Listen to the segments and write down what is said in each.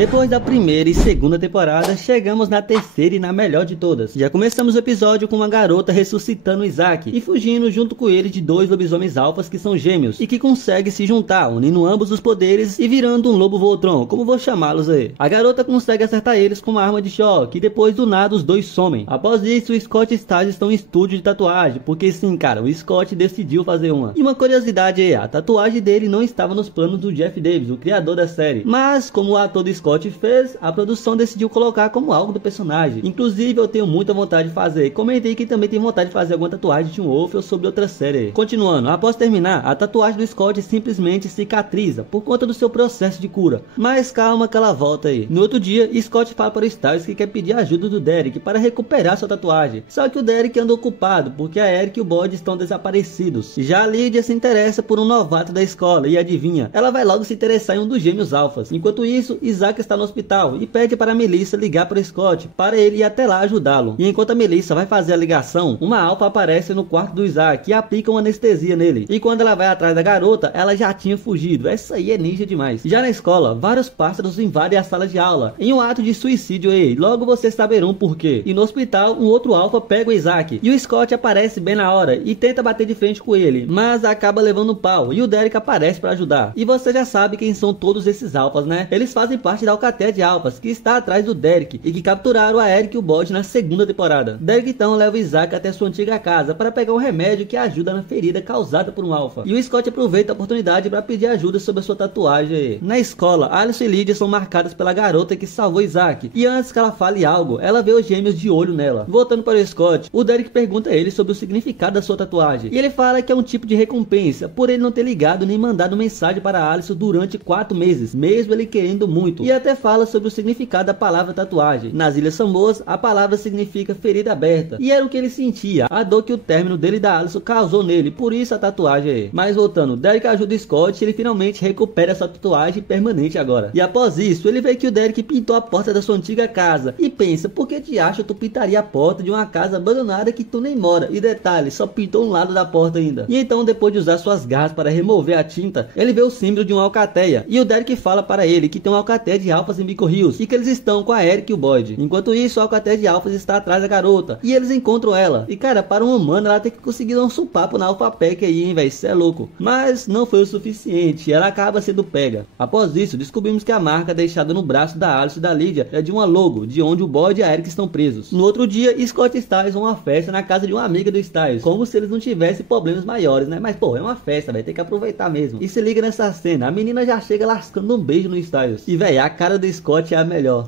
Depois da primeira e segunda temporada, chegamos na terceira e na melhor de todas. Já começamos o episódio com uma garota ressuscitando Isaac e fugindo junto com ele de dois lobisomens alfas que são gêmeos e que conseguem se juntar, unindo ambos os poderes e virando um lobo Voltron, como vou chamá-los aí. A garota consegue acertar eles com uma arma de choque e depois do nada os dois somem. Após isso, o Scott e Styles estão em estúdio de tatuagem, porque sim, cara, o Scott decidiu fazer uma. E uma curiosidade é, a tatuagem dele não estava nos planos do Jeff Davis, o criador da série, mas como o ator do Scott fez, a produção decidiu colocar como algo do personagem. Inclusive eu tenho muita vontade de fazer. Comentei que também tem vontade de fazer alguma tatuagem de um Wolf ou sobre outra série. Continuando, após terminar, a tatuagem do Scott simplesmente cicatriza por conta do seu processo de cura. Mas calma que ela volta aí. No outro dia, Scott fala para o Styles que quer pedir ajuda do Derek para recuperar sua tatuagem. Só que o Derek anda ocupado porque a Eric e o Bode estão desaparecidos. Já a Lydia se interessa por um novato da escola e adivinha, ela vai logo se interessar em um dos gêmeos alfas. Enquanto isso, Isaac está no hospital e pede para a Melissa ligar para o Scott para ele ir até lá ajudá-lo. E enquanto a Melissa vai fazer a ligação, uma alfa aparece no quarto do Isaac e aplica uma anestesia nele. E quando ela vai atrás da garota, ela já tinha fugido. Essa aí é ninja demais. Já na escola, vários pássaros invadem a sala de aula em um ato de suicídio aí. Logo vocês saberão por quê. E no hospital, um outro alfa pega o Isaac e o Scott aparece bem na hora e tenta bater de frente com ele, mas acaba levando um pau e o Derek aparece para ajudar. E você já sabe quem são todos esses alfas, né? Eles fazem parte da Alcatel de alfas que está atrás do Derek e que capturaram a Eric e o Bode na segunda temporada. Derek então leva o Isaac até sua antiga casa para pegar um remédio que ajuda na ferida causada por um alfa. E o Scott aproveita a oportunidade para pedir ajuda sobre a sua tatuagem aí. Na escola, Alice e Lydia são marcadas pela garota que salvou Isaac. E antes que ela fale algo, ela vê os gêmeos de olho nela. Voltando para o Scott, o Derek pergunta a ele sobre o significado da sua tatuagem. E ele fala que é um tipo de recompensa por ele não ter ligado nem mandado mensagem para Alice durante 4 meses, mesmo ele querendo muito. E até fala sobre o significado da palavra tatuagem. Nas Ilhas Samoas, a palavra significa ferida aberta. E era o que ele sentia, a dor que o término dele e da Alice causou nele, por isso a tatuagem aí. Mas voltando, Derek ajuda o Scott e ele finalmente recupera sua tatuagem permanente agora. E após isso, ele vê que o Derek pintou a porta da sua antiga casa. E pensa, por que te acha tu pintaria a porta de uma casa abandonada que tu nem mora? E detalhe, só pintou um lado da porta ainda. E então, depois de usar suas garras para remover a tinta, ele vê o símbolo de uma alcateia. E o Derek fala para ele que tem uma alcateia de alfas em Beacon Hills e que eles estão com a Eric e o Boyd. Enquanto isso, a alcateia de alfas está atrás da garota e eles encontram ela. E cara, para uma humana ela tem que conseguir dar um supapo na Alpha Pack aí, hein, velho, isso é louco. Mas não foi o suficiente, ela acaba sendo pega. Após isso, descobrimos que a marca deixada no braço da Alice e da Lydia é de uma logo, de onde o Boyd e a Eric estão presos. No outro dia, Scott e Styles vão a uma festa na casa de uma amiga do Styles, como se eles não tivessem problemas maiores, né? Mas pô, é uma festa, velho, tem que aproveitar mesmo. E se liga nessa cena, a menina já chega lascando um beijo no Styles. E velho, a cara do Scott é a melhor.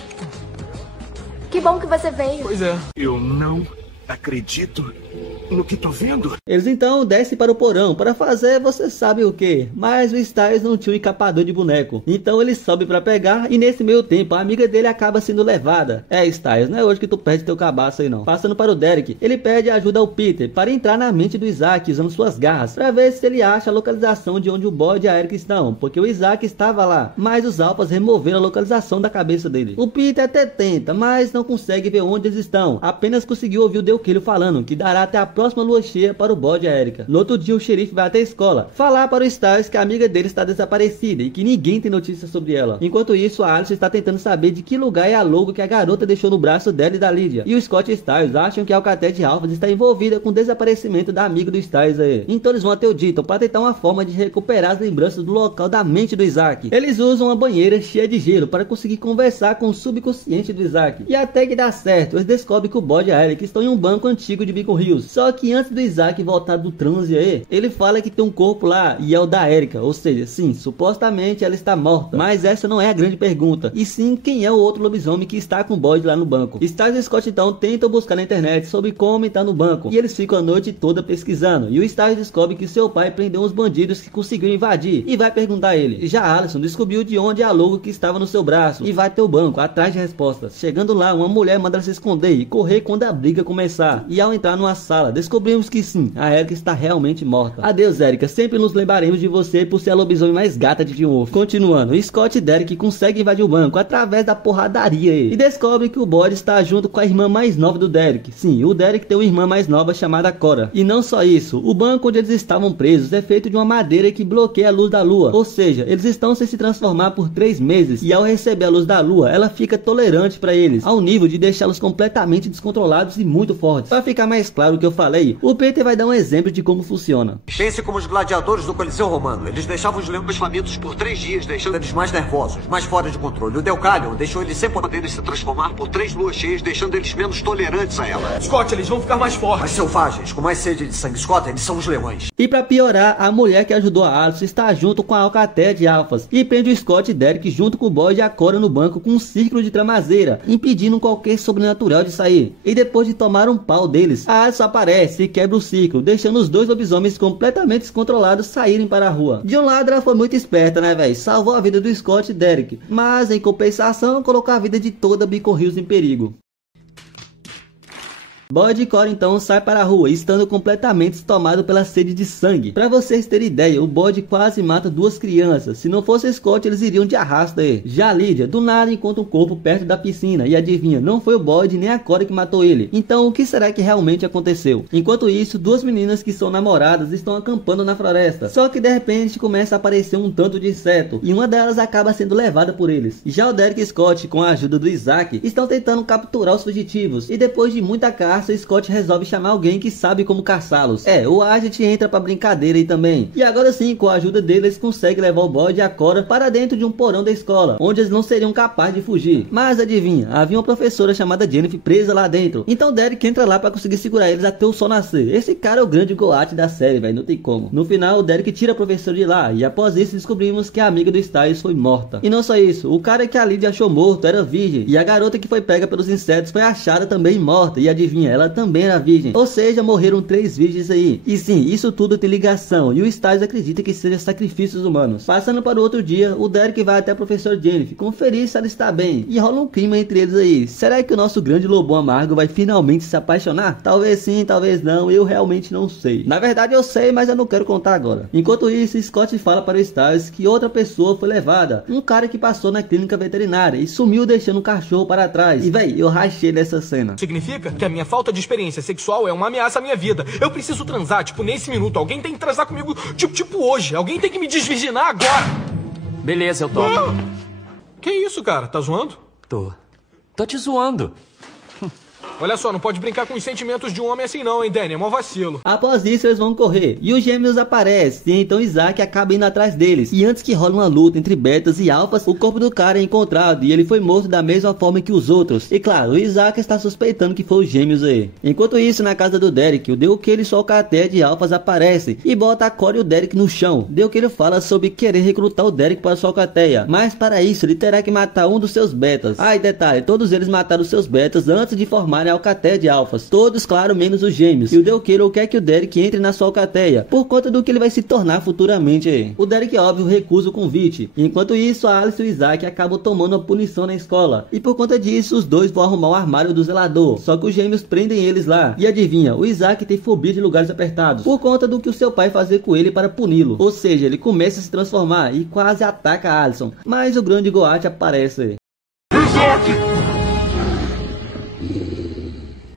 Que bom que você veio. Pois é. Eu não acredito no que tô vendo. Eles então descem para o porão para fazer você sabe o que, mas o Styles não tinha um encapador de boneco, então ele sobe para pegar e nesse meio tempo a amiga dele acaba sendo levada. É Styles, não é hoje que tu perde teu cabaço aí não. Passando para o Derek, ele pede ajuda ao Peter para entrar na mente do Isaac usando suas garras, para ver se ele acha a localização de onde o Boyd e a Eric estão, porque o Isaac estava lá, mas os alfas removeram a localização da cabeça dele. O Peter até tenta, mas não consegue ver onde eles estão, apenas conseguiu ouvir o Delquilho falando que dará até a próxima lua cheia para o Boyd e a Erica. No outro dia o xerife vai até a escola falar para o Styles que a amiga dele está desaparecida e que ninguém tem notícia sobre ela. Enquanto isso, a Alice está tentando saber de que lugar é a logo que a garota deixou no braço dela e da Lydia. E o Scott e Styles acham que a Alcatel de Alphas está envolvida com o desaparecimento da amiga do Styles aí. Então eles vão até o Deaton para tentar uma forma de recuperar as lembranças do local da mente do Isaac. Eles usam uma banheira cheia de gelo para conseguir conversar com o subconsciente do Isaac. E até que dá certo, eles descobrem que o Boyd e a Eric estão em um banco antigo de Beacon Hills. Só que antes do Isaac voltar do transe aí, ele fala que tem um corpo lá e é o da Erica, ou seja, sim, supostamente ela está morta, mas essa não é a grande pergunta, e sim quem é o outro lobisomem que está com o Boyd lá no banco. Styles e Scott então tentam buscar na internet sobre como está no banco, e eles ficam a noite toda pesquisando, e o Styles descobre que seu pai prendeu uns bandidos que conseguiram invadir, e vai perguntar a ele. Já Alison descobriu de onde é a logo que estava no seu braço, e vai até o banco, atrás de respostas. Chegando lá, uma mulher manda ela se esconder e correr quando a briga começar, e ao entrar numa sala, descobrimos que sim, a Erika está realmente morta. Adeus, Erika, sempre nos lembraremos de você por ser a lobisomem mais gata de Teen Wolf. Continuando, Scott e Derek conseguem invadir o banco através da porradaria e descobrem que o Bode está junto com a irmã mais nova do Derek. Sim, o Derek tem uma irmã mais nova chamada Cora. E não só isso, o banco onde eles estavam presos é feito de uma madeira que bloqueia a luz da lua, ou seja, eles estão sem se transformar por 3 meses e ao receber a luz da lua, ela fica tolerante para eles, ao nível de deixá-los completamente descontrolados e muito fortes. Para ficar mais claro o que eu falei, o Peter vai dar um exemplo de como funciona. Pense como os gladiadores do Coliseu Romano. Eles deixavam os leões famintos por 3 dias, deixando eles mais nervosos, mais fora de controle. O Deucalion deixou eles sem poderem se transformar por 3 luas cheias, deixando eles menos tolerantes a ela. Scott, eles vão ficar mais fortes. Mais selvagens, com mais sede de sangue. Scott, eles são os leões. E para piorar, a mulher que ajudou a Alice está junto com a Alcateia de Alphas e prende o Scott e Derek junto com o Bode e a Cora no banco com um círculo de tramazeira, impedindo qualquer sobrenatural de sair. E depois de tomar um pau deles, a Alice aparece e quebra o ciclo, deixando os dois lobisomens completamente descontrolados saírem para a rua. De um lado ela foi muito esperta, né, velho? Salvou a vida do Scott e Derek, mas em compensação colocou a vida de toda Beacon Hills em perigo. Bode e Cora então sai para a rua, estando completamente tomado pela sede de sangue. Para vocês terem ideia, o Bode quase mata 2 crianças. Se não fosse Scott, eles iriam de arrasta aí. Já Lydia, do nada encontra um corpo perto da piscina. E adivinha, não foi o Bode nem a Cora que matou ele. Então o que será que realmente aconteceu? Enquanto isso, 2 meninas que são namoradas estão acampando na floresta. Só que de repente começa a aparecer um tanto de inseto. E uma delas acaba sendo levada por eles. Já o Derek e Scott, com a ajuda do Isaac, estão tentando capturar os fugitivos. E depois de muita caça, Scott resolve chamar alguém que sabe como caçá-los. O Agent entra pra brincadeira aí também. E agora sim, com a ajuda dele, eles conseguem levar o Bode e a Cora para dentro de um porão da escola, onde eles não seriam capazes de fugir. Mas adivinha, havia uma professora chamada Jennifer presa lá dentro. Então Derek entra lá pra conseguir segurar eles até o sol nascer. Esse cara é o grande Goat da série, velho, não tem como. No final, o Derek tira a professora de lá, e após isso descobrimos que a amiga do Styles foi morta. E não só isso, o cara que a Lydia achou morto era virgem, e a garota que foi pega pelos insetos foi achada também morta. E adivinha, ela também era virgem, ou seja, morreram 3 virgens aí. E sim, isso tudo tem ligação, e o Styles acredita que seja sacrifícios humanos. Passando para o outro dia, o Derek vai até a professora Jennifer conferir se ela está bem, e rola um clima entre eles aí. Será que o nosso grande lobão amargo vai finalmente se apaixonar? Talvez sim, talvez não, eu realmente não sei. Na verdade eu sei, mas eu não quero contar agora. Enquanto isso, Scott fala para o Styles que outra pessoa foi levada, um cara que passou na clínica veterinária e sumiu deixando o cachorro para trás. E véi, eu rachei nessa cena. Significa que a minha falta de experiência sexual é uma ameaça à minha vida. Eu preciso transar, tipo, nesse minuto. Alguém tem que transar comigo, tipo hoje. Alguém tem que me desvirginar agora. Beleza, eu topo. Que isso, cara? Tá zoando? Tô te zoando. Olha só, não pode brincar com os sentimentos de um homem assim não, hein, Danny? É mó vacilo. Após isso, eles vão correr. E os gêmeos aparecem. E então Isaac acaba indo atrás deles. E antes que role uma luta entre betas e alfas, o corpo do cara é encontrado. E ele foi morto da mesma forma que os outros. E claro, o Isaac está suspeitando que foi os gêmeos aí. Enquanto isso, na casa do Derek, o Deucalion e sua alcateia de alfas aparecem. E bota a Cora e o Derek no chão. Deucalion fala sobre querer recrutar o Derek para sua alcateia. Mas para isso, ele terá que matar um dos seus betas. Ah, e detalhe, todos eles mataram seus betas antes de formarem a alcateia de alfas. Todos, claro, menos os gêmeos. E o Deucalion quer que o Derek entre na sua alcateia, por conta do que ele vai se tornar futuramente aí. O Derek, óbvio, recusa o convite. Enquanto isso, a Alice e o Isaac acabam tomando uma punição na escola. E por conta disso, os dois vão arrumar o armário do zelador. Só que os gêmeos prendem eles lá. E adivinha, o Isaac tem fobia de lugares apertados, por conta do que o seu pai fazia com ele para puni-lo. Ou seja, ele começa a se transformar e quase ataca a Allison. Mas o grande Goat aparece aí.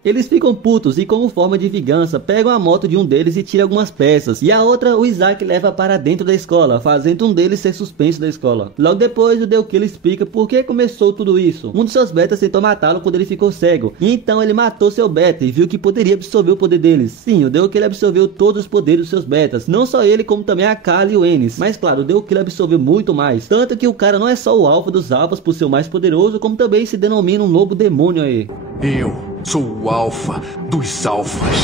Eles ficam putos e, como forma de vingança, pegam a moto de um deles e tiram algumas peças. E a outra, o Isaac leva para dentro da escola, fazendo um deles ser suspenso da escola. Logo depois, o Deucalion explica por que começou tudo isso. Um dos seus betas tentou matá-lo quando ele ficou cego. E então ele matou seu beta e viu que poderia absorver o poder deles. Sim, o Deucalion absorveu todos os poderes dos seus betas. Não só ele, como também a Kali e o Ennis. Mas claro, o Deucalion absorveu muito mais. Tanto que o cara não é só o alfa dos alfas por ser o mais poderoso, como também se denomina um lobo demônio aí. Eu sou o alfa dos alfas.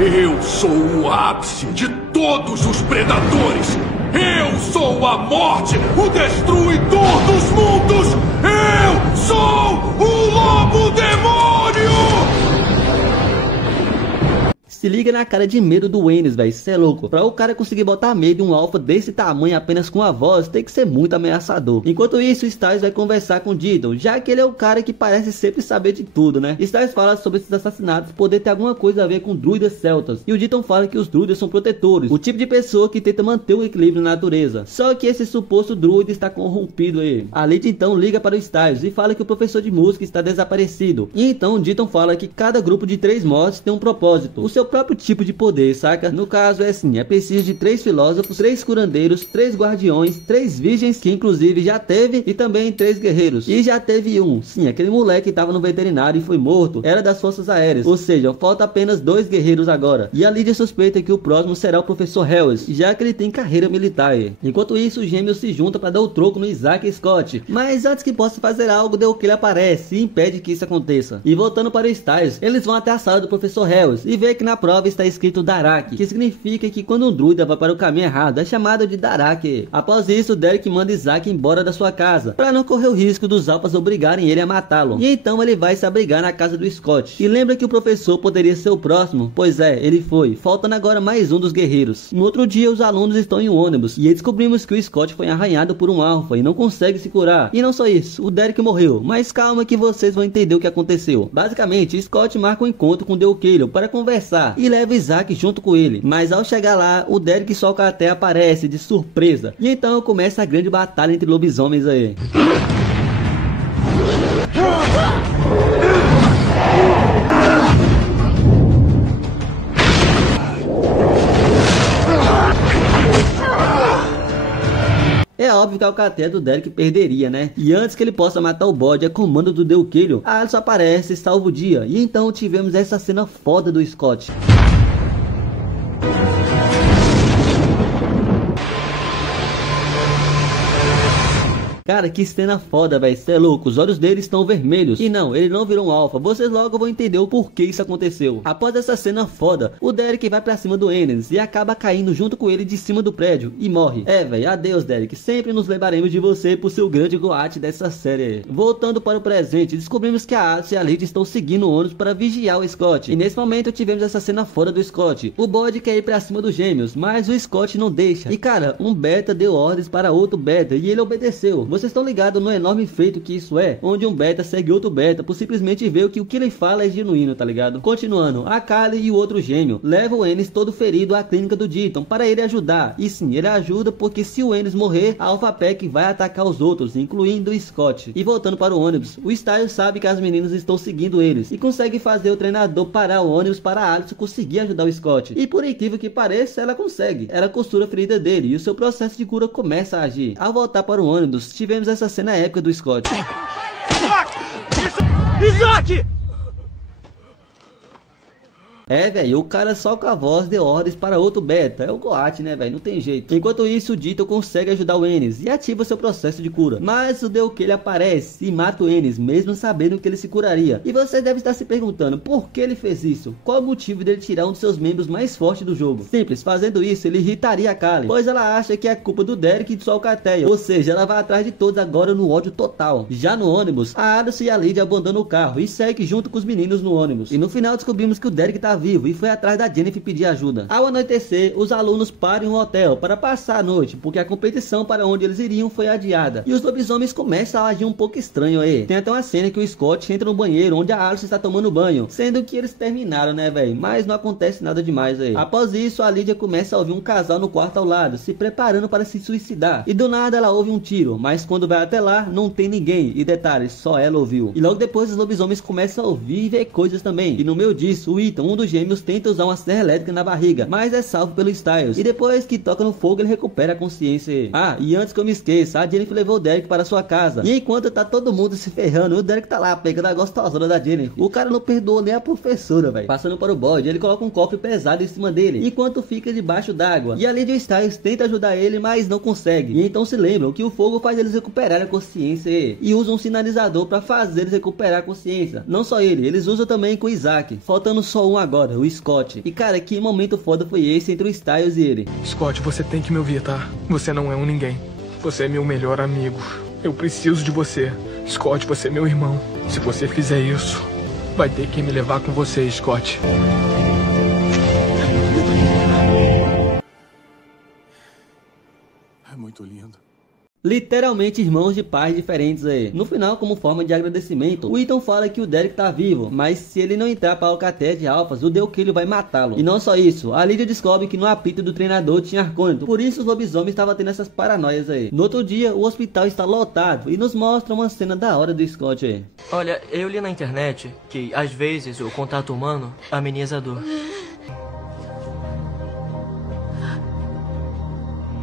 Eu sou o ápice de todos os predadores. Eu sou a morte, o destruidor dos mundos. Eu sou o lobo demônio. Se liga na cara de medo do Ennis, velho. Cê é louco. Pra o cara conseguir botar medo em um alfa desse tamanho apenas com a voz, tem que ser muito ameaçador. Enquanto isso, Styles vai conversar com Diddle, já que ele é o cara que parece sempre saber de tudo, né? Styles fala sobre esses assassinatos poder ter alguma coisa a ver com druidas celtas. E o Diddle fala que os druidas são protetores, o tipo de pessoa que tenta manter o equilíbrio na natureza. Só que esse suposto druida está corrompido aí. A Lid então liga para o Styles e fala que o professor de música está desaparecido. E então o Diddle fala que cada grupo de 3 mortes tem um propósito, o seu próprio tipo de poder, saca? No caso é assim, é preciso de 3 filósofos, 3 curandeiros, 3 guardiões, 3 virgens, que inclusive já teve, e também 3 guerreiros. E já teve um, sim, aquele moleque que estava no veterinário e foi morto, era das forças aéreas. Ou seja, falta apenas 2 guerreiros agora. E a Lydia suspeita que o próximo será o professor Harris, já que ele tem carreira militar. Enquanto isso, os gêmeos se juntam para dar o troco no Isaac e Scott. Mas antes que possa fazer algo, Deukele aparece e impede que isso aconteça. E voltando para o Styles, eles vão até a sala do professor Harris e vê que na prova está escrito Darak, que significa que quando um druida vai para o caminho errado é chamado de Darak. Após isso, Derek manda Isaac embora da sua casa, para não correr o risco dos alfas obrigarem ele a matá-lo. E então ele vai se abrigar na casa do Scott. E lembra que o professor poderia ser o próximo? Pois é, ele foi, faltando agora mais um dos guerreiros. No outro dia, os alunos estão em um ônibus e descobrimos que o Scott foi arranhado por um alfa e não consegue se curar. E não só isso, o Derek morreu, mas calma que vocês vão entender o que aconteceu. Basicamente, Scott marca um encontro com Deukele para conversar e leva Isaac junto com ele. Mas ao chegar lá, o Derek Solcaté aparece de surpresa. E então começa a grande batalha entre lobisomens aí. É óbvio que a alcateia do Derek perderia, né? E antes que ele possa matar o bode a comando do Deukele, a Alice aparece e salva o dia. E então tivemos essa cena foda do Scott. Cara, que cena foda, velho. Cê é louco. Os olhos dele estão vermelhos. E não, ele não virou um alfa. Vocês logo vão entender o porquê isso aconteceu. Após essa cena foda, o Derek vai pra cima do Ennis e acaba caindo junto com ele de cima do prédio e morre. É, velho. Adeus, Derek. Sempre nos lembraremos de você por seu grande goate dessa série. Voltando para o presente, descobrimos que a Alice e a Lid estão seguindo o ônibus para vigiar o Scott. E nesse momento tivemos essa cena foda do Scott. O bode quer ir pra cima dos gêmeos, mas o Scott não deixa. E cara, um beta deu ordens para outro beta e ele obedeceu. Vocês estão ligados no enorme feito que isso é, onde um beta segue outro beta por simplesmente ver que o que ele fala é genuíno, tá ligado? Continuando, a Kali e o outro gêmeo levam o Ennis todo ferido à clínica do Ditton para ele ajudar. E sim, ele ajuda porque se o Ennis morrer, a Alpha Pack vai atacar os outros, incluindo o Scott. E voltando para o ônibus, o Styles sabe que as meninas estão seguindo eles e consegue fazer o treinador parar o ônibus para a Alice conseguir ajudar o Scott. E por incrível que pareça, ela consegue. Ela costura a ferida dele e o seu processo de cura começa a agir. Ao voltar para o ônibus, tivemos essa cena épica do Scott. Isaac! É, velho, o cara só com a voz deu ordens para outro beta. É o goate, né, velho? Não tem jeito. Enquanto isso, o Ditton consegue ajudar o Ennis e ativa seu processo de cura. Mas o Deukele aparece e mata o Ennis, mesmo sabendo que ele se curaria. E você deve estar se perguntando por que ele fez isso? Qual o motivo dele tirar um dos seus membros mais fortes do jogo? Simples, fazendo isso, ele irritaria a Kali, pois ela acha que é culpa do Derek e de sua alcateia. Ou seja, ela vai atrás de todos agora no ódio total. Já no ônibus, a Alice e a Lid abandonam o carro e segue junto com os meninos no ônibus. E no final descobrimos que o Derek tá vivo e foi atrás da Jennifer pedir ajuda. Ao anoitecer, os alunos param em um hotel para passar a noite, porque a competição para onde eles iriam foi adiada. E os lobisomens começam a agir um pouco estranho aí. Tem até uma cena que o Scott entra no banheiro onde a Alice está tomando banho, sendo que eles terminaram, né, velho? Mas não acontece nada demais aí. Após isso, a Lydia começa a ouvir um casal no quarto ao lado, se preparando para se suicidar. E do nada ela ouve um tiro, mas quando vai até lá, não tem ninguém. E detalhes, só ela ouviu. E logo depois os lobisomens começam a ouvir e ver coisas também. E no meio disso, o Ethan, um dos gêmeos, tenta usar uma serra elétrica na barriga, mas é salvo pelo Styles. E depois que toca no fogo, ele recupera a consciência. Ah, e antes que eu me esqueça, a Jennifer levou o Derek para sua casa. E enquanto tá todo mundo se ferrando, o Derek tá lá pegando a gostosona da Jennifer. O cara não perdoou nem a professora, velho. Passando para o bode, ele coloca um cofre pesado em cima dele, enquanto fica debaixo d'água. E ali o Styles tenta ajudar ele, mas não consegue. E então se lembram que o fogo faz eles recuperar a consciência e usa um sinalizador para fazer eles recuperar a consciência. Não só ele, eles usam também com o Isaac. Faltando só um agora, o Scott. E cara, que momento foda foi esse entre o Styles e ele. Scott, você tem que me ouvir, tá? Você não é um ninguém. Você é meu melhor amigo. Eu preciso de você. Scott, você é meu irmão. Se você fizer isso, vai ter que me levar com você, Scott. muito lindo. Literalmente irmãos de pais diferentes aí. No final, como forma de agradecimento, o Ethan fala que o Derek tá vivo, mas se ele não entrar pra Alcatel de Alphas, o Deukilio vai matá-lo. E não só isso, a Lydia descobre que no apito do treinador tinha Arcônito, por isso os lobisomens estavam tendo essas paranoias aí. No outro dia, o hospital está lotado e nos mostra uma cena da hora do Scott aí. Olha, eu li na internet que às vezes o contato humano ameniza a dor.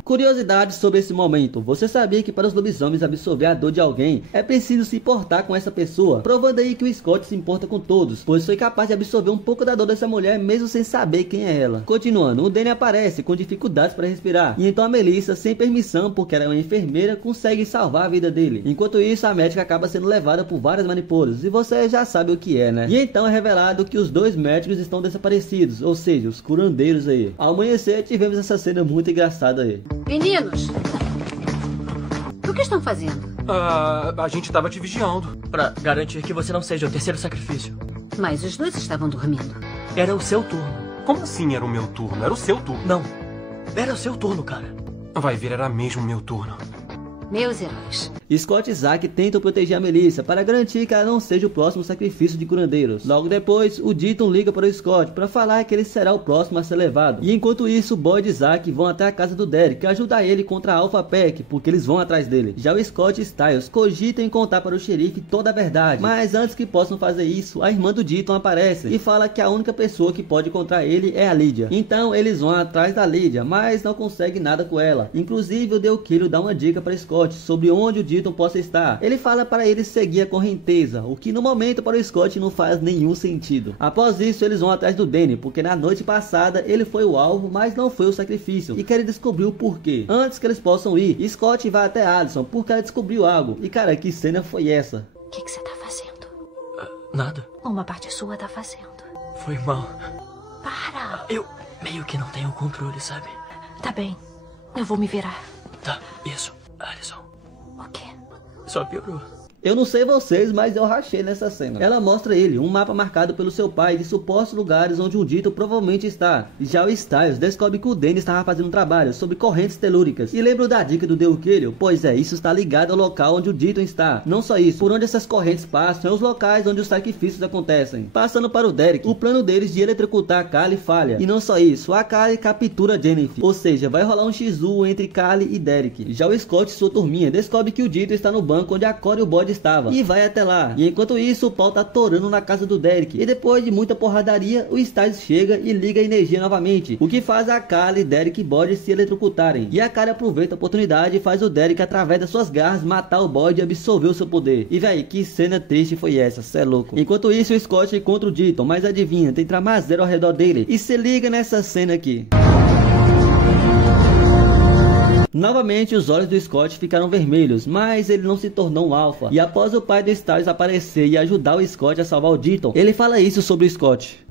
Curiosidade sobre esse momento. Você sabia que para os lobisomens absorver a dor de alguém é preciso se importar com essa pessoa? Provando aí que o Scott se importa com todos, pois foi capaz de absorver um pouco da dor dessa mulher mesmo sem saber quem é ela. Continuando, o Danny aparece com dificuldades para respirar, e então a Melissa, sem permissão porque era uma enfermeira, consegue salvar a vida dele. Enquanto isso, a médica acaba sendo levada por várias manipulas, e você já sabe o que é, né? E então é revelado que os dois médicos estão desaparecidos, ou seja, os curandeiros aí. Ao amanhecer, tivemos essa cena muito engraçada aí. Meninos, o que estão fazendo? A gente tava te vigiando. Pra garantir que você não seja o terceiro sacrifício. Mas os dois estavam dormindo. Era o seu turno. Como assim era o meu turno? Era o seu turno. Não, era o seu turno, cara. Vai ver, era mesmo o meu turno. Meus heróis. Scott e Zack tentam proteger a Melissa para garantir que ela não seja o próximo sacrifício de curandeiros. Logo depois, o Deaton liga para o Scott para falar que ele será o próximo a ser levado. E enquanto isso, Boyd e Zack vão até a casa do Derek ajudar ele contra a Alpha Pack, porque eles vão atrás dele. Já o Scott e Styles cogitam em contar para o xerife toda a verdade, mas antes que possam fazer isso, a irmã do Deaton aparece e fala que a única pessoa que pode encontrar ele é a Lydia. Então eles vão atrás da Lydia, mas não conseguem nada com ela. Inclusive o Deukilio dá uma dica para Scott sobre onde o Deaton possa estar. Ele fala para ele seguir a correnteza, o que no momento para o Scott não faz nenhum sentido. Após isso, eles vão atrás do Danny, porque na noite passada ele foi o alvo, mas não foi o sacrifício, e querem descobrir o porquê. Antes que eles possam ir, Scott vai até Addison, porque ela descobriu algo. E cara, que cena foi essa? O que você tá fazendo? Nada. Uma parte sua tá fazendo. Foi mal. Para! Eu meio que não tenho controle, sabe? Tá bem, eu vou me virar. Tá, isso. Alison. O quê? Só piorou. Eu não sei vocês, mas eu rachei nessa cena. Ela mostra ele um mapa marcado pelo seu pai de supostos lugares onde o Deaton provavelmente está. E já o Styles descobre que o Danny estava fazendo um trabalho sobre correntes telúricas. E lembra da dica do Deukilio? Pois é, isso está ligado ao local onde o Deaton está. Não só isso, por onde essas correntes passam é os locais onde os sacrifícios acontecem. Passando para o Derek, o plano deles de eletrocutar a Kali falha. E não só isso, a Kali captura Jennifer. Ou seja, vai rolar um X1 entre Kali e Derek. Já o Scott e sua turminha descobre que o Deaton está no banco onde a Cora e o Boyd estava, e vai até lá. E enquanto isso, o pau tá torando na casa do Derek, e depois de muita porradaria, o Styles chega e liga a energia novamente, o que faz a Kali, Derek e Boyd se eletrocutarem. E a Kali aproveita a oportunidade e faz o Derek, através das suas garras, matar o Boyd e absorver o seu poder. E véi, que cena triste foi essa, cê é louco. Enquanto isso, o Scott encontra o Deaton, mas adivinha, tem Tramazeiro ao redor dele, e se liga nessa cena aqui. Novamente, os olhos do Scott ficaram vermelhos, mas ele não se tornou um alfa. E após o pai do Styles aparecer e ajudar o Scott a salvar o Deaton, ele fala isso sobre o Scott.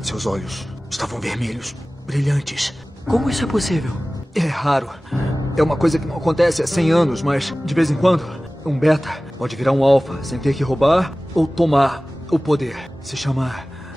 Seus olhos estavam vermelhos, brilhantes. Como isso é possível? É raro. É uma coisa que não acontece há 100 anos, mas de vez em quando, um beta pode virar um alfa sem ter que roubar ou tomar o poder. Se chama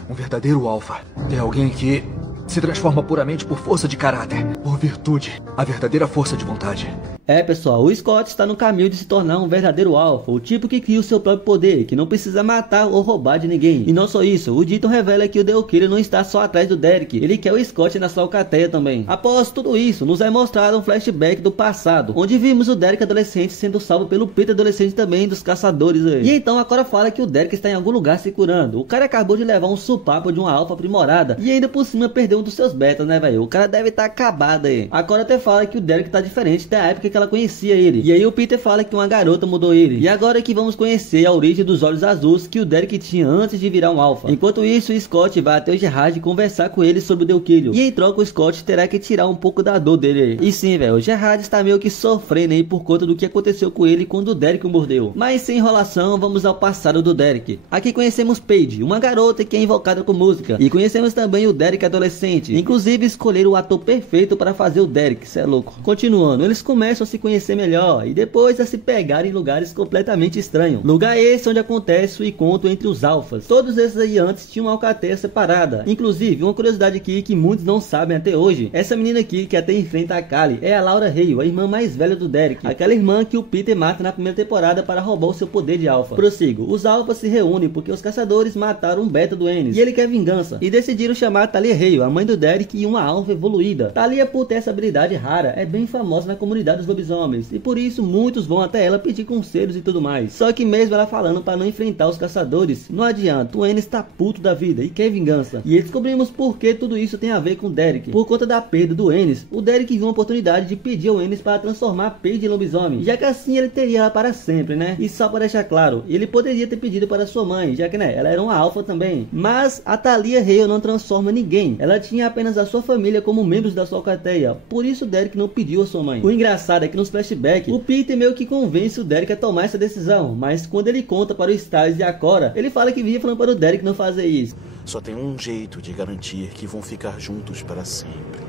um verdadeiro alfa. É alguém que se transforma puramente por força de caráter, por virtude, a verdadeira força de vontade. É, pessoal, o Scott está no caminho de se tornar um verdadeiro alfa, o tipo que cria o seu próprio poder, que não precisa matar ou roubar de ninguém. E não só isso, o Deaton revela que o Deukilio não está só atrás do Derek, ele quer o Scott na sua alcateia também. Após tudo isso, nos é mostrado um flashback do passado, onde vimos o Derek adolescente sendo salvo pelo Peter adolescente também dos caçadores aí. E então a Cora fala que o Derek está em algum lugar se curando. O cara acabou de levar um supapo de uma alfa aprimorada e ainda por cima perdeu um dos seus betas, né, velho? O cara deve estar acabado aí. A Cora até fala que o Derek tá diferente da época que ela conhecia ele. E aí o Peter fala que uma garota mudou ele. E agora é que vamos conhecer a origem dos olhos azuis que o Derek tinha antes de virar um alfa. Enquanto isso, o Scott vai até o Gerard conversar com ele sobre o Deukilio. E em troca o Scott terá que tirar um pouco da dor dele aí. E sim, velho, o Gerard está meio que sofrendo aí por conta do que aconteceu com ele quando o Derek o mordeu. Mas sem enrolação, vamos ao passado do Derek. Aqui conhecemos Paige, uma garota que é invocada com música. E conhecemos também o Derek adolescente. Inclusive escolheram o ator perfeito para fazer o Derek, cê é louco. Continuando, eles começam a se conhecer melhor e depois a se pegar em lugares completamente estranhos. Lugar esse onde acontece o encontro entre os alfas. Todos esses aí antes tinham uma alcateia separada. Inclusive, uma curiosidade aqui que muitos não sabem até hoje, essa menina aqui que até enfrenta a Kali é a Laura Hale, a irmã mais velha do Derek, aquela irmã que o Peter mata na primeira temporada para roubar o seu poder de alfa. Prossigo, os alfas se reúnem porque os caçadores mataram um beta do Ennis e ele quer vingança, e decidiram chamar Talia Hale, a mãe do Derek, e uma alfa evoluída. Talia, por ter essa habilidade rara, é bem famosa na comunidade dos lobisomens, e por isso muitos vão até ela pedir conselhos e tudo mais. Só que mesmo ela falando para não enfrentar os caçadores, não adianta, o Ennis está puto da vida e quer vingança. E descobrimos por que tudo isso tem a ver com Derek. Por conta da perda do Ennis, o Derek viu uma oportunidade de pedir ao Ennis para transformar Paige em lobisomem, já que assim ele teria ela para sempre, né? E só para deixar claro, ele poderia ter pedido para sua mãe, já que né, ela era uma alfa também. Mas a Talia Hale não transforma ninguém, ela tinha apenas a sua família como membros da sua alcateia, por isso o Derek não pediu a sua mãe. O engraçado é que nos flashbacks, o Peter meio que convence o Derek a tomar essa decisão, mas quando ele conta para o Styles e a Cora, ele fala que vinha falando para o Derek não fazer isso. Só tem um jeito de garantir que vão ficar juntos para sempre.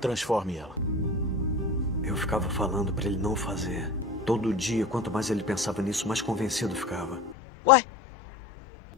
Transforme ela. Eu ficava falando para ele não fazer. Todo dia, quanto mais ele pensava nisso, mais convencido ficava. Ué?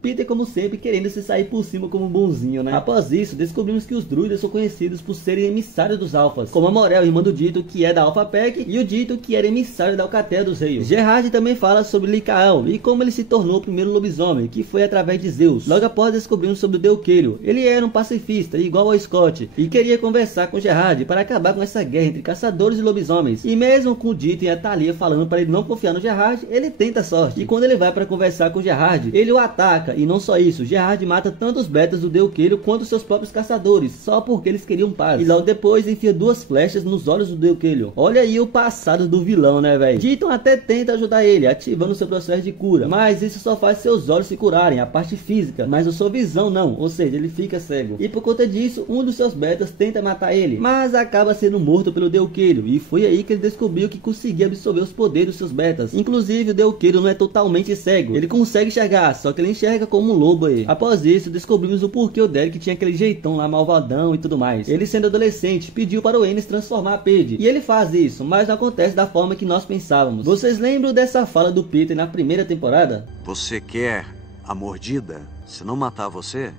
Peter, como sempre, querendo se sair por cima como bonzinho, né? Após isso, descobrimos que os druidas são conhecidos por serem emissários dos alfas, como a Morel, irmã do Dito, que é da Alpha Pack, e o Dito, que era emissário da Alcateia dos Reis. Gerard também fala sobre Lycael e como ele se tornou o primeiro lobisomem, que foi através de Zeus. Logo após, descobrimos sobre o Deuqueiro. Ele era um pacifista, igual ao Scott, e queria conversar com Gerard para acabar com essa guerra entre caçadores e lobisomens. E mesmo com o Dito e a Talia falando para ele não confiar no Gerard, ele tenta a sorte. E quando ele vai para conversar com o Gerard, ele o ataca. E não só isso, Gerard mata tanto os betas do Deuqueiro quanto seus próprios caçadores, só porque eles queriam paz. E logo depois enfia 2 flechas nos olhos do Deuqueiro. Olha aí o passado do vilão, né, velho? Diton até tenta ajudar ele, ativando seu processo de cura, mas isso só faz seus olhos se curarem, a parte física, mas a sua visão não, ou seja, ele fica cego. E por conta disso, um dos seus betas tenta matar ele, mas acaba sendo morto pelo Deuqueiro, e foi aí que ele descobriu que conseguia absorver os poderes dos seus betas. Inclusive, o Deuqueiro não é totalmente cego, ele consegue enxergar, só que ele enxerga como um lobo aí. Após isso, descobrimos o porquê o Derek tinha aquele jeitão lá malvadão e tudo mais. Ele, sendo adolescente, pediu para o Ennis transformar a Paige, e ele faz isso, mas não acontece da forma que nós pensávamos. Vocês lembram dessa fala do Peter na primeira temporada? Você quer a mordida? Se não matar você,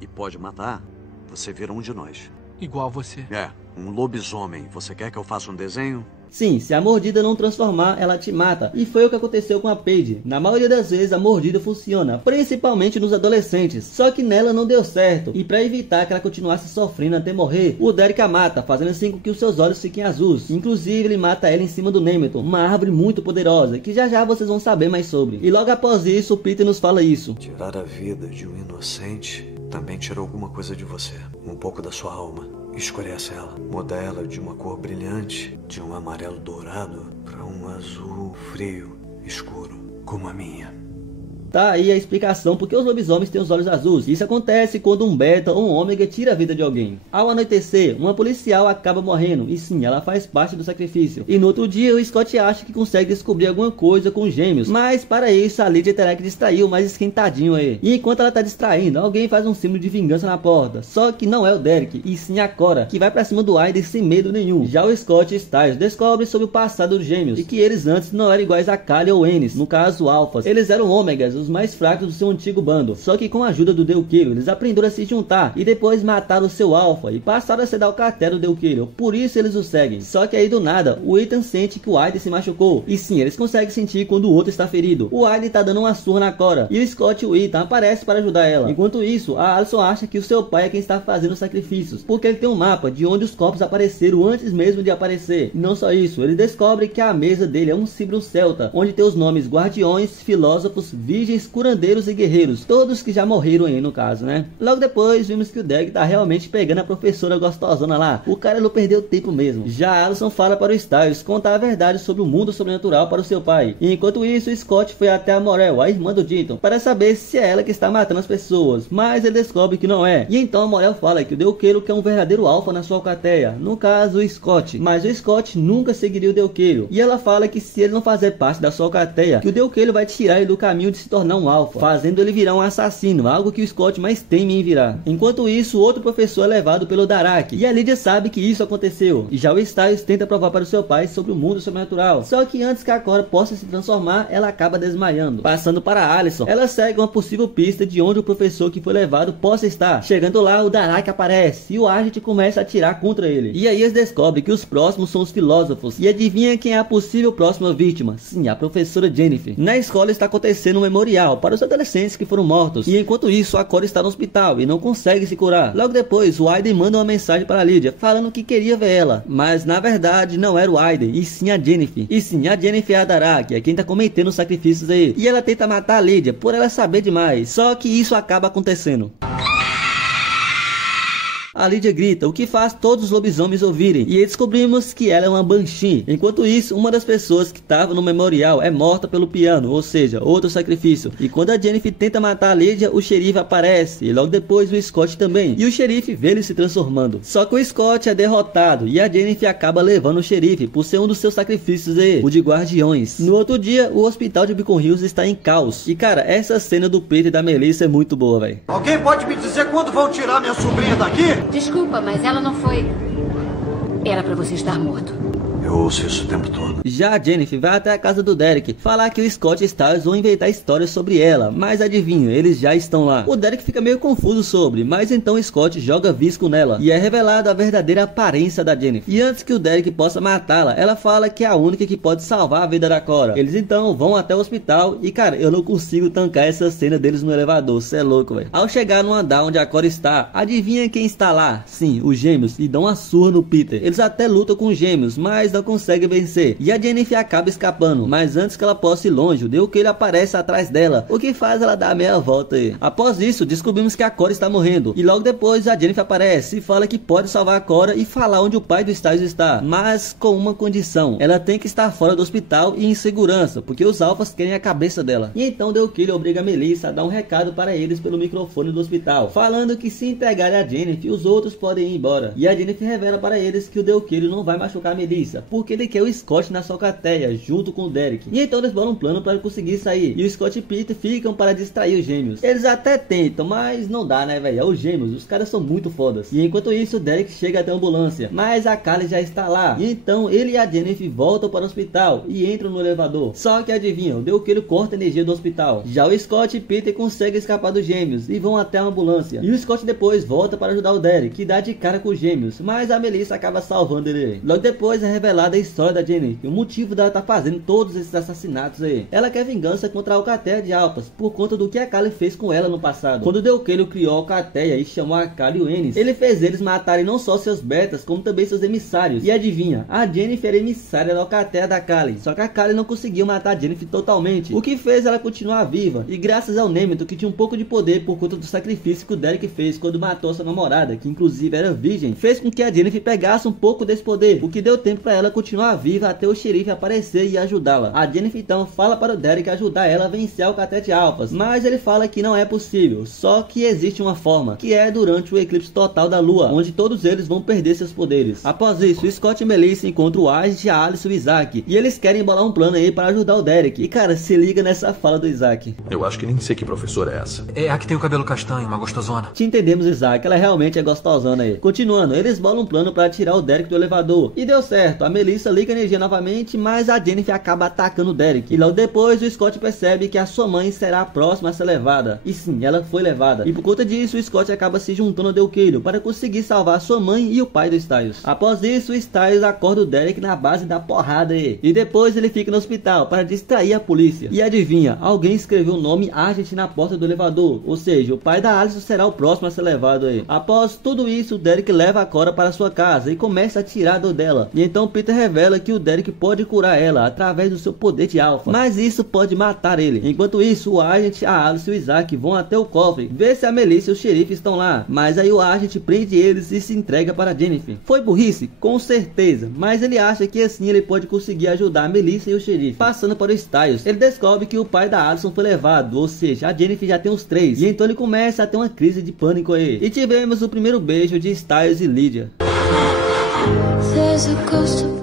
e pode matar, você vira um de nós. Igual você. É, um lobisomem. Você quer que eu faça um desenho? Sim, se a mordida não transformar, ela te mata. E foi o que aconteceu com a Paige. Na maioria das vezes a mordida funciona, principalmente nos adolescentes. Só que nela não deu certo. E para evitar que ela continuasse sofrendo até morrer, o Derek a mata, fazendo assim com que os seus olhos fiquem azuis. Inclusive ele mata ela em cima do Nemeton, uma árvore muito poderosa, que já já vocês vão saber mais sobre. E logo após isso, o Peter nos fala isso. Tirar a vida de um inocente também tirou alguma coisa de você. Um pouco da sua alma. Escurece ela, muda ela de uma cor brilhante, de um amarelo dourado, para um azul frio, escuro, como a minha. Tá aí a explicação porque os lobisomens têm os olhos azuis. Isso acontece quando um beta ou um ômega tira a vida de alguém. Ao anoitecer, uma policial acaba morrendo, e sim, ela faz parte do sacrifício. E no outro dia, o Scott acha que consegue descobrir alguma coisa com os gêmeos, mas para isso a Lydia terá que distrair o mais esquentadinho aí. E enquanto ela tá distraindo, alguém faz um símbolo de vingança na porta. Só que não é o Derek, e sim a Cora, que vai pra cima do Aidan sem medo nenhum. Já o Scott e Styles descobrem sobre o passado dos gêmeos, e que eles antes não eram iguais a Kali ou Ennis, no caso alfas. Eles eram ômegas, os mais fracos do seu antigo bando. Só que com a ajuda do Deuqueiro, eles aprenderam a se juntar e depois mataram o seu alfa e passaram a ser da alcateia do Deuqueiro. Por isso eles o seguem. Só que aí do nada, o Ethan sente que o Aidan se machucou. E sim, eles conseguem sentir quando o outro está ferido. O Aidan tá dando uma surra na Cora e o Scott e o Ethan aparecem para ajudar ela. Enquanto isso, a Alison acha que o seu pai é quem está fazendo os sacrifícios, porque ele tem um mapa de onde os corpos apareceram antes mesmo de aparecer. E não só isso, ele descobre que a mesa dele é um símbolo celta, onde tem os nomes guardiões, filósofos, virgens, curandeiros e guerreiros, todos que já morreram aí no caso, né? Logo depois vimos que o Derek tá realmente pegando a professora gostosona lá. O cara não perdeu tempo mesmo. Já a Alison fala para o Styles contar a verdade sobre o mundo sobrenatural para o seu pai. E enquanto isso, Scott foi até a Morel, a irmã do Diton, para saber se é ela que está matando as pessoas, mas ele descobre que não é. E então a Morel fala que o Deuqueiro quer um verdadeiro alfa na sua alcateia, no caso o Scott, mas o Scott nunca seguiria o Deuqueiro. E ela fala que se ele não fazer parte da sua alcateia, que o Deuqueiro vai tirar ele do caminho de se tornar tornar um alfa, fazendo ele virar um assassino, algo que o Scott mais teme em virar. Enquanto isso, outro professor é levado pelo Darak, e a Lydia sabe que isso aconteceu, e já o Styles tenta provar para o seu pai sobre o mundo sobrenatural, só que antes que a Cora possa se transformar, ela acaba desmaiando. Passando para Allison, ela segue uma possível pista de onde o professor que foi levado possa estar. Chegando lá, o Darak aparece, e o Agent começa a atirar contra ele, e aí eles descobrem que os próximos são os filósofos, e adivinha quem é a possível próxima vítima? Sim, a professora Jennifer. Na escola está acontecendo um memorial para os adolescentes que foram mortos, e enquanto isso a Cora está no hospital e não consegue se curar. Logo depois o Aiden manda uma mensagem para a Lydia falando que queria ver ela, mas na verdade não era o Aiden, e sim a Jennifer. E sim, a Jennifer é a Darak, é quem tá cometendo os sacrifícios aí, e ela tenta matar a Lydia por ela saber demais, só que isso acaba acontecendo. A Lydia grita, o que faz todos os lobisomens ouvirem, e descobrimos que ela é uma Banshee. Enquanto isso, uma das pessoas que estava no memorial é morta pelo piano, ou seja, outro sacrifício. E quando a Jennifer tenta matar a Lydia, o xerife aparece, e logo depois o Scott também, e o xerife vê ele se transformando. Só que o Scott é derrotado, e a Jennifer acaba levando o xerife, por ser um dos seus sacrifícios aí, o de guardiões. No outro dia, o hospital de Beacon Hills está em caos. E cara, essa cena do Peter e da Melissa é muito boa, velho. Alguém pode me dizer quando vão tirar minha sobrinha daqui? Desculpa, mas ela não foi... Era pra você estar morto. Eu ouço isso o tempo todo. Já a Jennifer vai até a casa do Derek falar que o Scott e Styles vão inventar histórias sobre ela, mas adivinha, eles já estão lá. O Derek fica meio confuso sobre, mas então o Scott joga visco nela e é revelada a verdadeira aparência da Jennifer. E antes que o Derek possa matá-la, ela fala que é a única que pode salvar a vida da Cora. Eles então vão até o hospital e cara, eu não consigo tancar essa cena deles no elevador, cê é louco, velho. Ao chegar no andar onde a Cora está, adivinha quem está lá? Sim, os gêmeos, e dão uma surra no Peter. Eles até lutam com os gêmeos, mas não consegue vencer, e a Jennifer acaba escapando, mas antes que ela possa ir longe, o Deukele aparece atrás dela, o que faz ela dar a meia volta aí. Após isso, descobrimos que a Cora está morrendo, e logo depois a Jennifer aparece e fala que pode salvar a Cora e falar onde o pai do Styles está, mas com uma condição, ela tem que estar fora do hospital e em segurança, porque os alfas querem a cabeça dela. E então Deukele obriga a Melissa a dar um recado para eles pelo microfone do hospital, falando que se entregarem a Jennifer, os outros podem ir embora, e a Jennifer revela para eles que o Deukele não vai machucar a Melissa, porque ele quer o Scott na Socateia, junto com o Derek. E então eles bolam um plano para conseguir sair, e o Scott e Peter ficam para distrair os gêmeos. Eles até tentam, mas não dá, né, velho? É os gêmeos, os caras são muito fodas. E enquanto isso, o Derek chega até a ambulância, mas a Callie já está lá. E então ele e a Jennifer voltam para o hospital e entram no elevador. Só que adivinha, o Deukele corta a energia do hospital. Já o Scott e Peter conseguem escapar dos gêmeos e vão até a ambulância. E o Scott depois volta para ajudar o Derek, que dá de cara com os gêmeos, mas a Melissa acaba salvando ele. Logo depois é revelada a história da Jennifer, o motivo dela tá fazendo todos esses assassinatos aí. Ela quer vingança contra a Alcateia de Alphas, por conta do que a Callie fez com ela no passado. Quando o Deukele criou a Alcateia e chamou a Callie e o Ennis, ele fez eles matarem não só seus betas, como também seus emissários. E adivinha, a Jennifer era emissária da Alcateia da Callie, só que a Callie não conseguiu matar a Jennifer totalmente, o que fez ela continuar viva. E graças ao Nemeton, que tinha um pouco de poder por conta do sacrifício que o Derek fez quando matou sua namorada, que inclusive era virgem, fez com que a Jennifer pegasse um pouco desse poder, o que deu tempo para ela continuar viva até o xerife aparecer e ajudá-la. A Jennifer então fala para o Derek ajudar ela a vencer a Alcateia de Alphas, mas ele fala que não é possível, só que existe uma forma, que é durante o eclipse total da lua, onde todos eles vão perder seus poderes. Após isso, Scott e Melissa encontram o Agent, a Alice e o Isaac, e eles querem bolar um plano aí para ajudar o Derek. E cara, se liga nessa fala do Isaac. Eu acho que nem sei que professora é essa. É a que tem o cabelo castanho, uma gostosona. Te entendemos, Isaac, ela realmente é gostosona aí. Continuando, eles bolam um plano para tirar o Derek do elevador, e deu certo, a Melissa liga a energia novamente, mas a Jennifer acaba atacando o Derek. E logo depois o Scott percebe que a sua mãe será a próxima a ser levada. E sim, ela foi levada. E por conta disso, o Scott acaba se juntando ao Deukele para conseguir salvar sua mãe e o pai do Styles. Após isso, o Styles acorda o Derek na base da porrada aí. E depois ele fica no hospital para distrair a polícia. E adivinha, alguém escreveu o nome Agent na porta do elevador. Ou seja, o pai da Alice será o próximo a ser levado aí. Após tudo isso, o Derek leva a Cora para sua casa e começa a tirar do dela. E então Peter revela que o Derek pode curar ela através do seu poder de alfa, mas isso pode matar ele. Enquanto isso, o Agent, a Alice e o Isaac vão até o cofre ver se a Melissa e o xerife estão lá, mas aí o Agent prende eles e se entrega para Jennifer. Foi burrice? Com certeza, mas ele acha que assim ele pode conseguir ajudar a Melissa e o xerife. Passando para o Styles, ele descobre que o pai da Alison foi levado, ou seja, a Jennifer já tem os três, e então ele começa a ter uma crise de pânico aí. E tivemos o primeiro beijo de Styles e Lydia.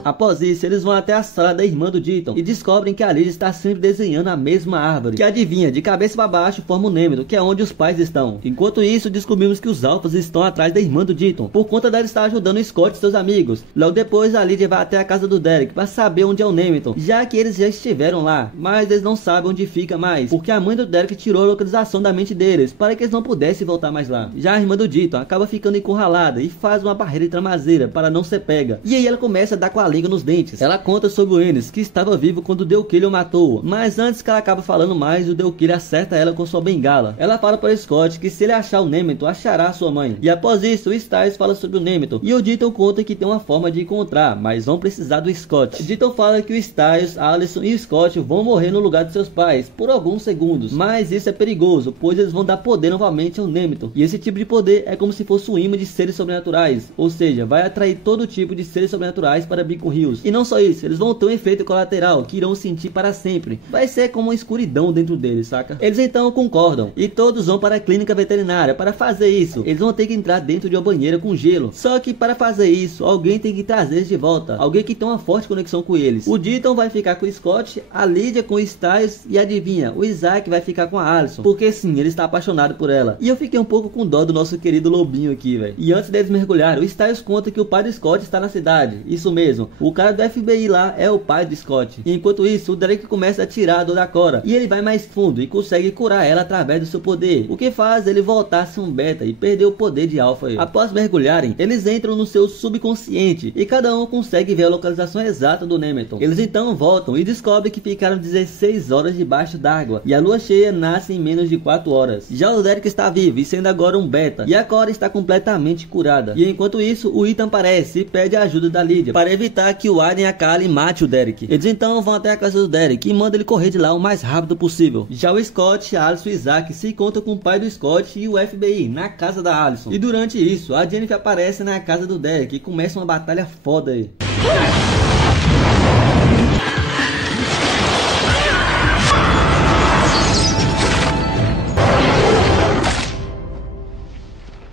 Após isso, eles vão até a sala da irmã do Deaton e descobrem que a Lydia está sempre desenhando a mesma árvore, que adivinha, de cabeça para baixo forma o Nemeton, que é onde os pais estão. Enquanto isso, descobrimos que os alfas estão atrás da irmã do Deaton, por conta dela estar ajudando o Scott e seus amigos. Logo depois, a Lydia vai até a casa do Derek para saber onde é o Nemeton, já que eles já estiveram lá, mas eles não sabem onde fica mais, porque a mãe do Derek tirou a localização da mente deles, para que eles não pudessem voltar mais lá. Já a irmã do Deaton acaba ficando encurralada e faz uma barreira tramazeira para não ser pega, e aí ela começa a dar com a língua nos dentes. Ela conta sobre o Ennis, que estava vivo quando o Deukillion matou, mas antes que ela acaba falando mais, o Deukillion acerta ela com sua bengala. Ela fala para o Scott que se ele achar o Nemeton, achará sua mãe. E após isso, o Styles fala sobre o Nemeton, e o Deaton conta que tem uma forma de encontrar, mas vão precisar do Scott. Deaton fala que o Styles, Allison e o Scott vão morrer no lugar de seus pais, por alguns segundos, mas isso é perigoso, pois eles vão dar poder novamente ao Nemeton, e esse tipo de poder é como se fosse um imã de seres sobrenaturais, ou seja, vai atrair todo tipo de seres sobrenaturais para Beacon Hills. E não só isso, eles vão ter um efeito colateral que irão sentir para sempre. Vai ser como uma escuridão dentro deles, saca? Eles então concordam e todos vão para a clínica veterinária. Para fazer isso, eles vão ter que entrar dentro de uma banheira com gelo. Só que para fazer isso, alguém tem que trazer eles de volta, alguém que tem uma forte conexão com eles. O Deaton vai ficar com o Scott, a Lydia com o Styles e adivinha, o Isaac vai ficar com a Allison, porque sim, ele está apaixonado por ela. E eu fiquei um pouco com dó do nosso querido lobinho aqui, velho. E antes deles mergulhar, o Styles conta que o pai do Scott está na cidade. Isso mesmo, o cara do FBI lá é o pai do Scott. E enquanto isso, o Derek começa a tirar a dor da Cora, e ele vai mais fundo e consegue curar ela através do seu poder, o que faz ele voltar a ser um beta e perder o poder de alfa. Após mergulharem, eles entram no seu subconsciente e cada um consegue ver a localização exata do Nemeton. Eles então voltam e descobrem que ficaram 16 horas debaixo d'água e a lua cheia nasce em menos de 4 horas. Já o Derek está vivo e sendo agora um beta, e a Cora está completamente curada. E enquanto isso, o Ethan aparece e pede a ajuda da Lydia para evitar que o Aiden e a Kali mate o Derek. Eles então vão até a casa do Derek e mandam ele correr de lá o mais rápido possível. Já o Scott, a Allison e o Isaac se encontram com o pai do Scott e o FBI na casa da Allison. E durante isso, a Jennifer aparece na casa do Derek e começa uma batalha foda aí.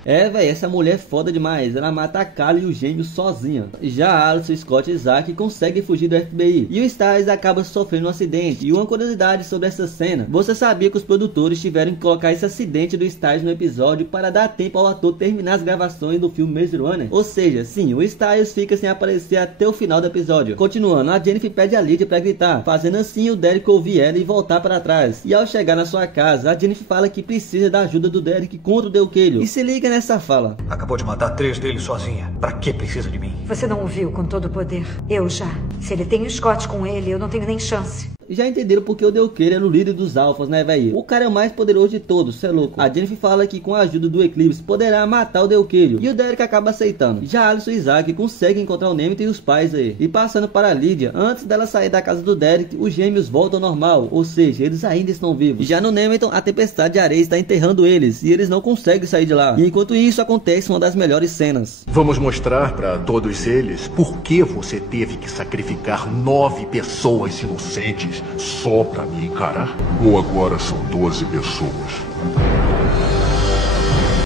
É, velho, essa mulher é foda demais. Ela mata a Kali e os gêmeos sozinha. Já a Allison, Scott e Isaac conseguem fugir do FBI. E o Styles acaba sofrendo um acidente. E uma curiosidade sobre essa cena: você sabia que os produtores tiveram que colocar esse acidente do Styles no episódio para dar tempo ao ator terminar as gravações do filme Maze Runner? Ou seja, sim, o Styles fica sem aparecer até o final do episódio. Continuando, a Jennifer pede a Lydia para gritar, fazendo assim o Derek ouvir ela e voltar para trás. E ao chegar na sua casa, a Jennifer fala que precisa da ajuda do Derek contra o Deukillion. E se liga nessa fala: acabou de matar 3 deles sozinha. Pra que precisa de mim? Você não o viu com todo o poder. Eu já. Se ele tem o Scott com ele, eu não tenho nem chance. Já entenderam porque o Deukillion era o líder dos alfas, né, velho? O cara é o mais poderoso de todos, cê é louco. A Jennifer fala que com a ajuda do Eclipse poderá matar o Deukillion, e o Derek acaba aceitando. Já Allison e Isaac conseguem encontrar o Nemeton e os pais aí. E passando para a Lydia, antes dela sair da casa do Derek, os gêmeos voltam ao normal, ou seja, eles ainda estão vivos. Já no Nemeton, a tempestade de areia está enterrando eles, e eles não conseguem sair de lá. E enquanto isso, acontece uma das melhores cenas. Vamos mostrar para todos eles por que você teve que sacrificar 9 pessoas inocentes só pra me encarar. Ou agora são 12 pessoas.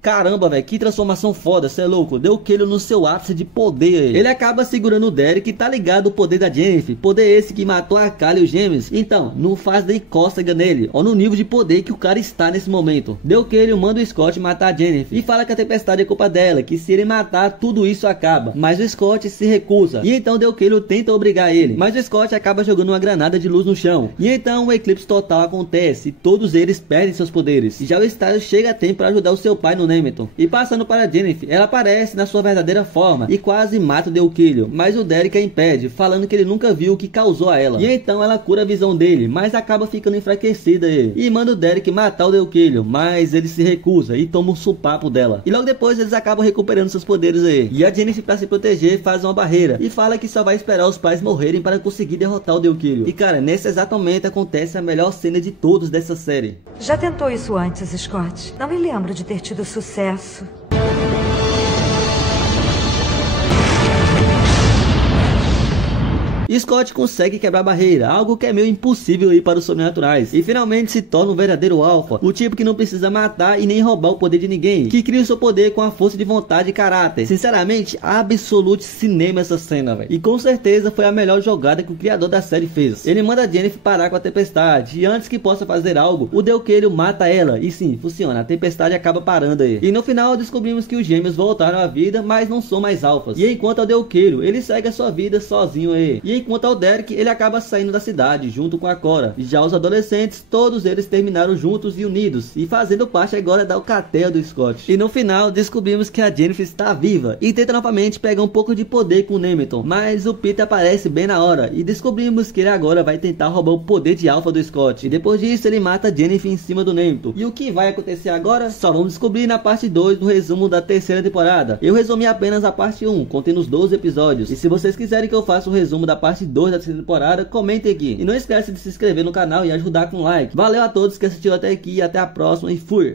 Caramba, velho, que transformação foda, cê é louco. Deukillion no seu ápice de poder. Ele acaba segurando o Derek e tá ligado o poder da Jennifer. Poder esse que matou a Kali e os gêmeos. Então, não faz nem cócega nele. Ó no nível de poder que o cara está nesse momento. Deukillion manda o Scott matar a Jennifer e fala que a tempestade é culpa dela, que se ele matar, tudo isso acaba. Mas o Scott se recusa. E então Deukillion tenta obrigar ele. Mas o Scott acaba jogando uma granada de luz no chão. E então o eclipse total acontece e todos eles perdem seus poderes. E já o Styles chega a tempo para ajudar o seu pai no Nemeton. E passando para Jennifer, ela aparece na sua verdadeira forma e quase mata o Deukillion, mas o Derek a impede, falando que ele nunca viu o que causou a ela. E então ela cura a visão dele, mas acaba ficando enfraquecida e manda o Derek matar o Deukillion, mas ele se recusa e toma um supapo dela. E logo depois eles acabam recuperando seus poderes aí. E a Jennifer, para se proteger, faz uma barreira e fala que só vai esperar os pais morrerem para conseguir derrotar o Deukillion. E cara, nesse exato momento acontece a melhor cena de todos dessa série. Já tentou isso antes, Scott? Não me lembro de ter tido sucesso. Scott consegue quebrar a barreira, algo que é meio impossível aí para os sobrenaturais, e finalmente se torna um verdadeiro alfa, o tipo que não precisa matar e nem roubar o poder de ninguém, que cria o seu poder com a força de vontade e caráter. Sinceramente, absolute cinema essa cena, velho. E com certeza foi a melhor jogada que o criador da série fez. Ele manda a Jennifer parar com a tempestade, e antes que possa fazer algo, o Delqueiro mata ela, e sim, funciona, a tempestade acaba parando aí. E no final descobrimos que os gêmeos voltaram à vida, mas não são mais alfas. E enquanto ao Delqueiro, ele segue a sua vida sozinho aí. E enquanto ao Derek, ele acaba saindo da cidade, junto com a Cora. E já os adolescentes, todos eles terminaram juntos e unidos, e fazendo parte agora da alcateia do Scott. E no final, descobrimos que a Jennifer está viva, e tenta novamente pegar um pouco de poder com o Nemeton, mas o Peter aparece bem na hora, e descobrimos que ele agora vai tentar roubar o poder de alfa do Scott. E depois disso, ele mata a Jennifer em cima do Nemeton. E o que vai acontecer agora? Só vamos descobrir na parte 2 do resumo da terceira temporada. Eu resumi apenas a parte 1, contendo os 12 episódios. E se vocês quiserem que eu faça o resumo da parte 2 da terceira temporada, comentem aqui. E não esquece de se inscrever no canal e ajudar com like. Valeu a todos que assistiram até aqui, até a próxima e fui!